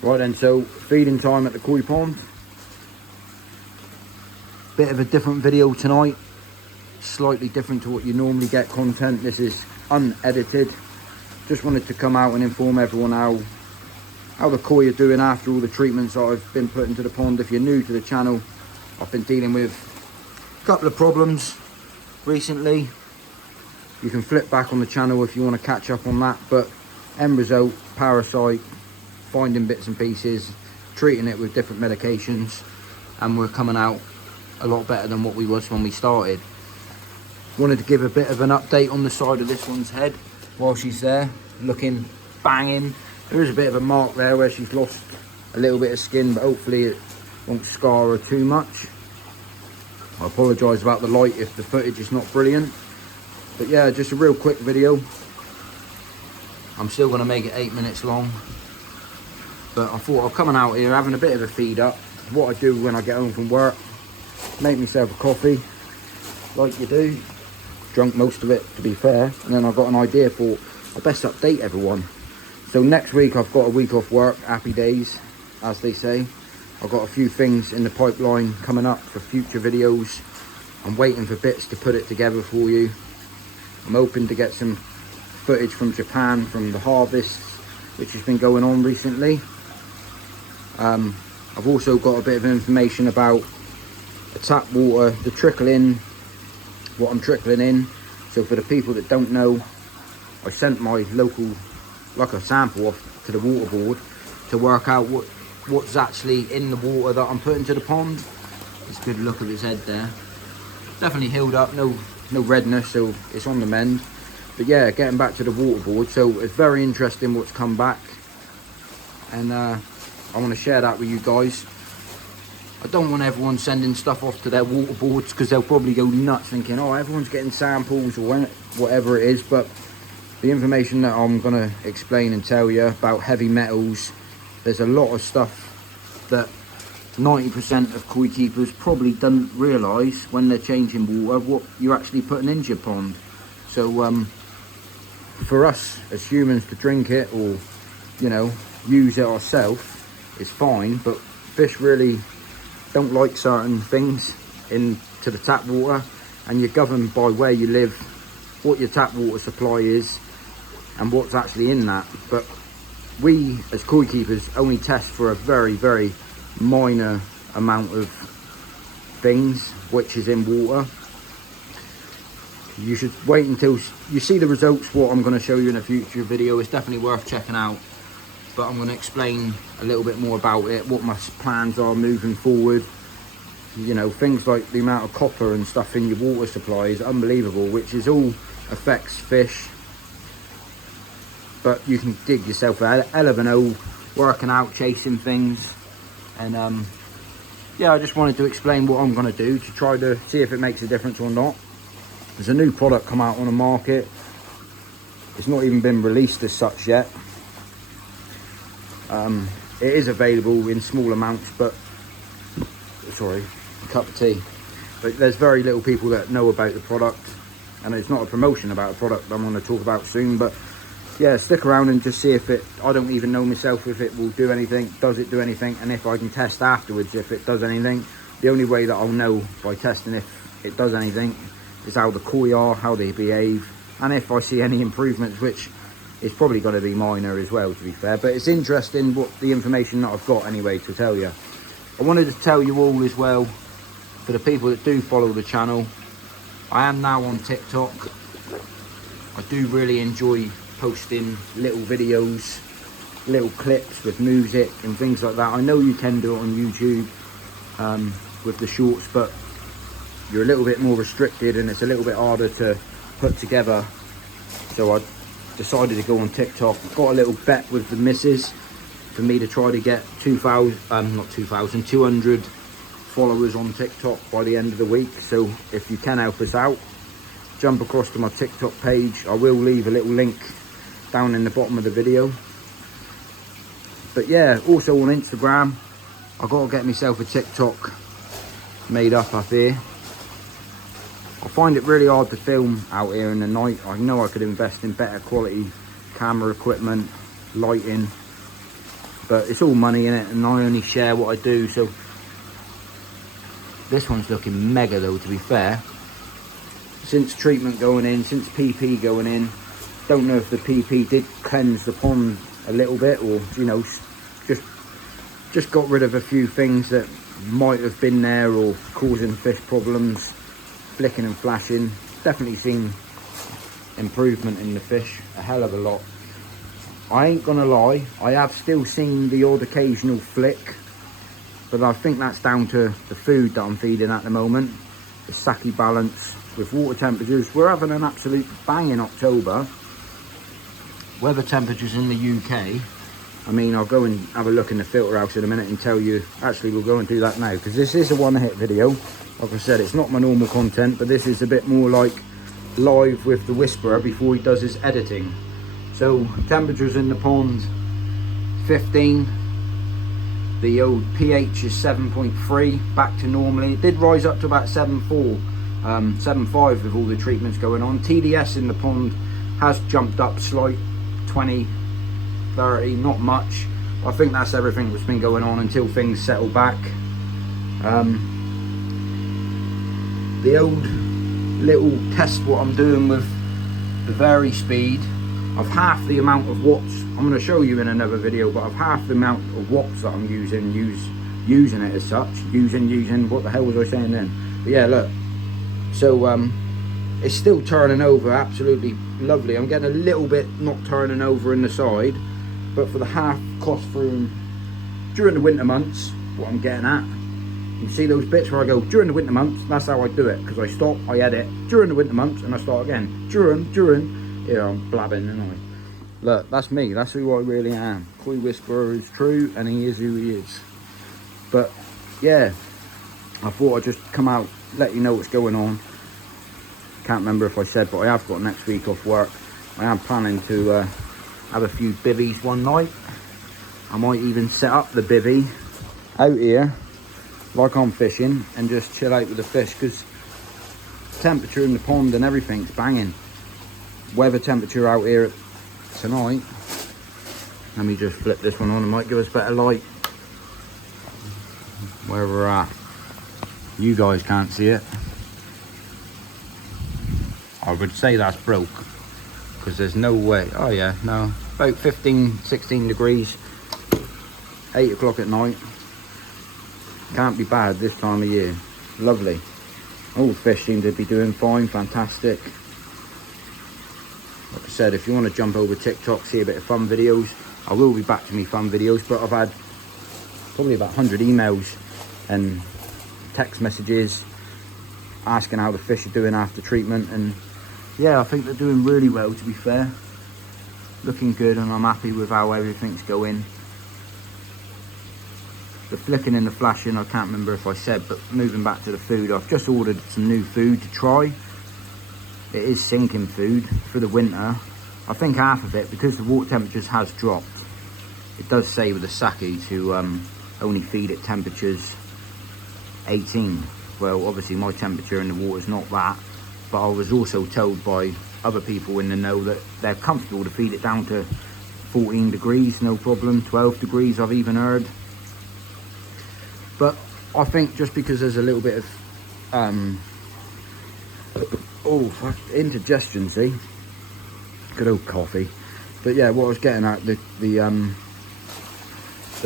Right then, so feeding time at the koi pond. Bit of a different video tonight. Slightly different to what you normally get content. This is unedited. Just wanted to come out and inform everyone how the koi are doing after all the treatments I've been put into the pond. If you're new to the channel, I've been dealing with a couple of problems recently. You can flip back on the channel if you want to catch up on that, but end result, parasite, finding bits and pieces, treating it with different medications, and we're coming out a lot better than what we was when we started. Wanted to give a bit of an update on the side of this one's head while she's there, looking banging. There is a bit of a mark there where she's lost a little bit of skin, but hopefully it won't scar her too much. I apologise about the light if the footage is not brilliant. But yeah, just a real quick video. I'm still going to make it 8 minutes long. But I thought I'm coming out here having a bit of a feed up. What I do when I get home from work. Make myself a coffee, like you do. Drunk most of it, to be fair. And then I've got an idea for, I best update everyone. So next week I've got a week off work, happy days, as they say. I've got a few things in the pipeline coming up for future videos. I'm waiting for bits to put it together for you. I'm hoping to get some footage from Japan, from the harvest, which has been going on recently. I've also got a bit of information about the tap water, the trickling, what I'm trickling in. So for the people that don't know, I sent my local, like a sample off to the water board to work out what's actually in the water that I'm putting to the pond. It's a good look of his head there. Definitely healed up, no redness, so it's on the mend. But yeah, getting back to the water board, so it's very interesting what's come back, and I want to share that with you guys. I don't want everyone sending stuff off to their water boards, because they'll probably go nuts thinking, oh, everyone's getting samples or whatever it is. But the information that I'm going to explain and tell you about heavy metals, there's a lot of stuff that 90% of koi keepers probably don't realise when they're changing water what you're actually putting into your pond. So for us as humans to drink it or, you know, use it ourselves is fine, but fish really don't like certain things into the tap water, and you're governed by where you live, what your tap water supply is and what's actually in that. But we as koi keepers only test for a very, very minor amount of things which is in water. You should wait until you see the results, what I'm going to show you in a future video. It's definitely worth checking out, but I'm going to explain a little bit more about it, what my plans are moving forward. You know, things like the amount of copper and stuff in your water supply is unbelievable, which is all affects fish. But you can dig yourself a hell of an hole working out, chasing things. And yeah, I just wanted to explain what I'm going to do to try to see if it makes a difference or not. There's a new product come out on the market. It's not even been released as such yet. It is available in small amounts, but sorry, a cup of tea. But there's very little people that know about the product, and it's not a promotion about a product I'm going to talk about soon. But yeah, stick around and just see if it, I don't even know myself if it will do anything, does it do anything, and if I can test afterwards if it does anything. The only way that I'll know by testing if it does anything is how the koi are, how they behave, and if I see any improvements, which is probably going to be minor as well, to be fair. But it's interesting what the information that I've got anyway to tell you. I wanted to tell you all as well, for the people that do follow the channel, I am now on TikTok. I do really enjoy posting little videos, little clips with music and things like that. I know you can do it on YouTube with the shorts, but you're a little bit more restricted and it's a little bit harder to put together. So I decided to go on TikTok. Got a little bet with the missus for me to try to get 200 followers on TikTok by the end of the week. So if you can help us out, jump across to my TikTok page. I will leave a little link down in the bottom of the video. But yeah, also on Instagram, I've got to get myself a TikTok made up here. I find it really hard to film out here in the night. I know I could invest in better quality camera equipment, lighting, but it's all money in it, and I only share what I do. So this one's looking mega though, to be fair. Since treatment going in, since PP going in, don't know if the PP did cleanse the pond a little bit, or you know, just got rid of a few things that might have been there or causing fish problems, flicking and flashing. Definitely seen improvement in the fish, a hell of a lot. I ain't gonna lie, I have still seen the odd occasional flick, but I think that's down to the food that I'm feeding at the moment, the Saki balance with water temperatures. We're having an absolute banging October. Weather temperatures in the UK, I mean, I'll go and have a look in the filter house in a minute and tell you. Actually, we'll go and do that now, because this is a one-hit video. Like I said, it's not my normal content, but this is a bit more like live with the Whisperer before he does his editing. So temperatures in the pond 15, the old pH is 7.3, back to normally. It did rise up to about 7.4, 7.5 with all the treatments going on. TDS in the pond has jumped up slight, 20, 30, not much. I think that's everything that's been going on until things settle back. The old little test what I'm doing with the vary speed, I've half the amount of watts. I'm going to show you in another video, but I've half the amount of watts that I'm using it as such. Using, what the hell was I saying then? But yeah, look. So it's still turning over absolutely lovely. I'm getting a little bit not turning over in the side, but for the half cost through during the winter months, what I'm getting at, you see those bits where I go during the winter months, that's how I do it, because I stop, I edit during the winter months, and I start again during. Yeah, I'm blabbing, and I look, that's me, that's who I really am. Koi Whisperer is true, and he is who he is. But yeah, I thought I'd just come out, let you know what's going on. Can't remember if I said, but I have got next week off work. I am planning to have a few bivvies one night. I might even set up the bivvy out here like I'm fishing and just chill out with the fish, because temperature in the pond and everything's banging. Weather temperature out here tonight, let me just flip this one on, it might give us better light where we're at. You guys can't see it. I would say that's broke, because there's no way. Oh yeah, no, about 15, 16 degrees, 8 o'clock at night. Can't be bad this time of year. Lovely. All the fish seem to be doing fine, fantastic. Like I said, if you want to jump over TikTok, see a bit of fun videos, I will be back to me fun videos, but I've had probably about 100 emails and text messages asking how the fish are doing after treatment, and yeah, I think they're doing really well, to be fair. Looking good, and I'm happy with how everything's going. The flicking and the flashing, I can't remember if I said, but moving back to the food, I've just ordered some new food to try. It is sinking food for the winter. I think half of it, because the water temperatures has dropped. It does say with the Sakis, who only feed at temperatures 18. Well, obviously my temperature in the water is not that, but I was also told by other people in the know that they're comfortable to feed it down to 14 degrees, no problem. 12 degrees I've even heard. But I think just because there's a little bit of indigestion, see, good old coffee. But yeah, what I was getting at, the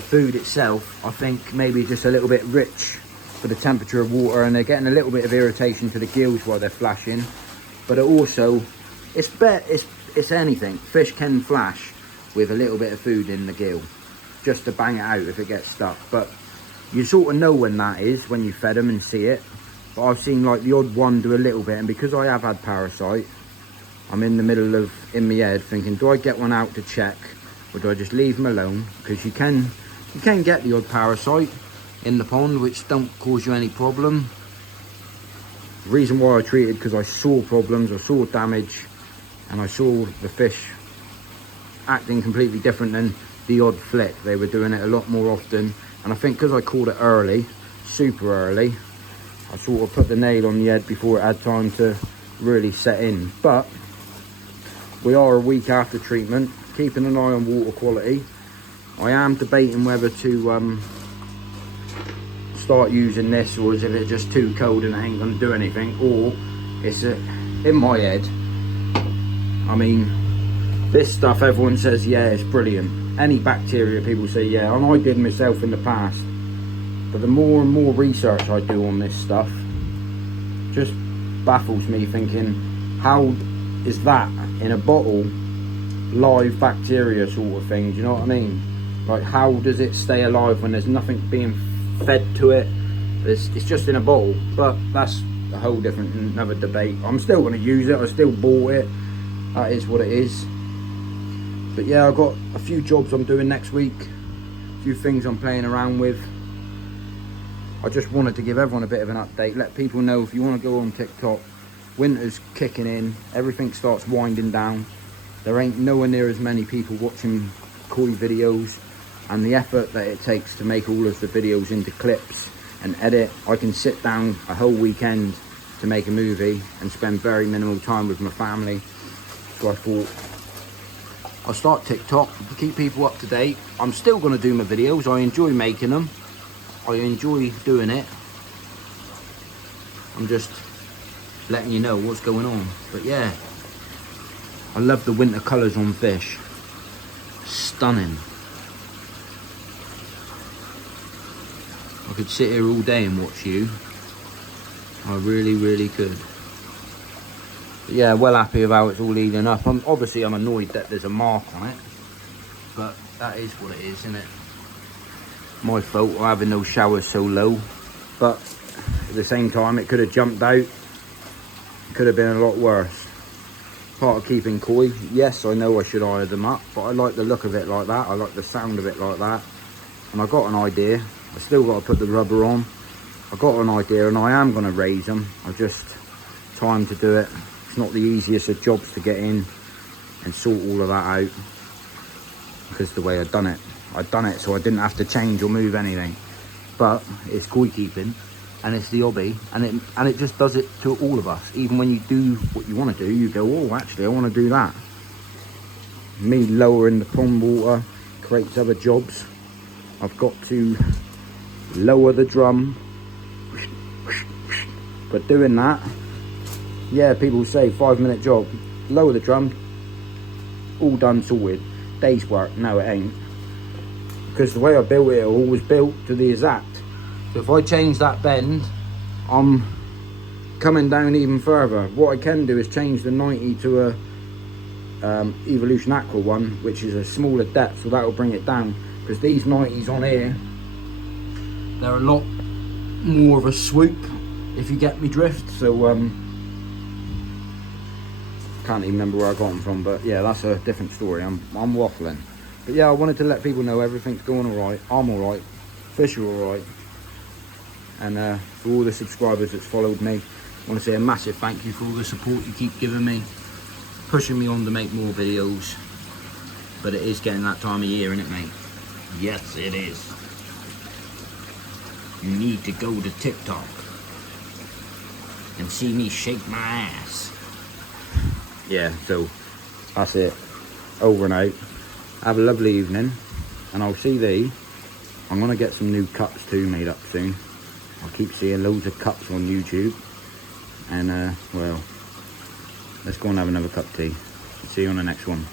food itself, I think maybe just a little bit rich for the temperature of water, and they're getting a little bit of irritation to the gills while they're flashing. But it also, it's anything. Fish can flash with a little bit of food in the gill, just to bang it out if it gets stuck. But you sort of know when that is, when you fed them and see it. But I've seen like the odd one do a little bit, and because I have had parasite, I'm in the middle of, in my head, thinking, do I get one out to check, or do I just leave them alone? Because you can get the odd parasite in the pond, which don't cause you any problem. The reason why I treated, because I saw problems, I saw damage, and I saw the fish acting completely different than the odd flick. They were doing it a lot more often, and I think because I caught it early, super early, I sort of put the nail on the head before it had time to really set in. But we are a week after treatment, keeping an eye on water quality. I am debating whether to start using this, or is it just too cold and it ain't gonna do anything, or it's in my head. I mean, this stuff everyone says, yeah, it's brilliant. Any bacteria, people say, yeah, and I did myself in the past. But the more and more research I do on this stuff, just baffles me, thinking, how is that in a bottle live bacteria sort of thing? Do you know what I mean? Like, how does it stay alive when there's nothing being fed to it? It's just in a bottle. But that's a whole different, another debate. I'm still going to use it. I still bought it. That is what it is. But yeah, I've got a few jobs I'm doing next week, a few things I'm playing around with. I just wanted to give everyone a bit of an update, let people know if you want to go on TikTok, winter's kicking in, everything starts winding down. There ain't nowhere near as many people watching koi videos, and the effort that it takes to make all of the videos into clips and edit. I can sit down a whole weekend to make a movie and spend very minimal time with my family. So I thought I'll start TikTok to keep people up to date. I'm still going to do my videos. I enjoy making them. I enjoy doing it. I'm just letting you know what's going on. But yeah, I love the winter colours on fish. Stunning. I could sit here all day and watch you. I really, really could. But yeah, well happy with how it's all healing up. Obviously I'm annoyed that there's a mark on it, but that is what it is, isn't it? My fault for having those showers so low, but at the same time it could have jumped out. It could have been a lot worse. Part of keeping koi. Yes, I know I should iron them up, but I like the look of it like that. I like the sound of it like that. And I got an idea. I still got to put the rubber on. I got an idea, and I am going to raise them. I've just time to do it. It's not the easiest of jobs to get in and sort all of that out, because the way I've done it so I didn't have to change or move anything. But it's koi keeping, and it's the hobby, and it just does it to all of us. Even when you do what you want to do, you go, oh, actually I want to do that. Me lowering the pond water creates other jobs. I've got to lower the drum, but doing that, yeah, people say 5-minute job, lower the drum, all done, sorted. Day's work. No, it ain't, because the way I built it all was built to the exact. So if I change that bend, I'm coming down even further. What I can do is change the 90 to a Evolution Aqua one, which is a smaller depth, so that will bring it down, because these 90s on here, they're a lot more of a swoop, if you get me drift. So can't even remember where I got them from, but yeah, that's a different story. I'm waffling. But yeah, I wanted to let people know everything's going alright. I'm alright, fish are alright, and for all the subscribers that's followed me, I want to say a massive thank you for all the support you keep giving me, pushing me on to make more videos. But it is getting that time of year, isn't it, mate? Yes, it is. You need to go to TikTok and see me shake my ass. Yeah, so that's it. Over and out. Have a lovely evening, and I'll see thee. I'm gonna get some new cups too made up soon. I keep seeing loads of cups on YouTube, and well, let's go and have another cup of tea. See you on the next one.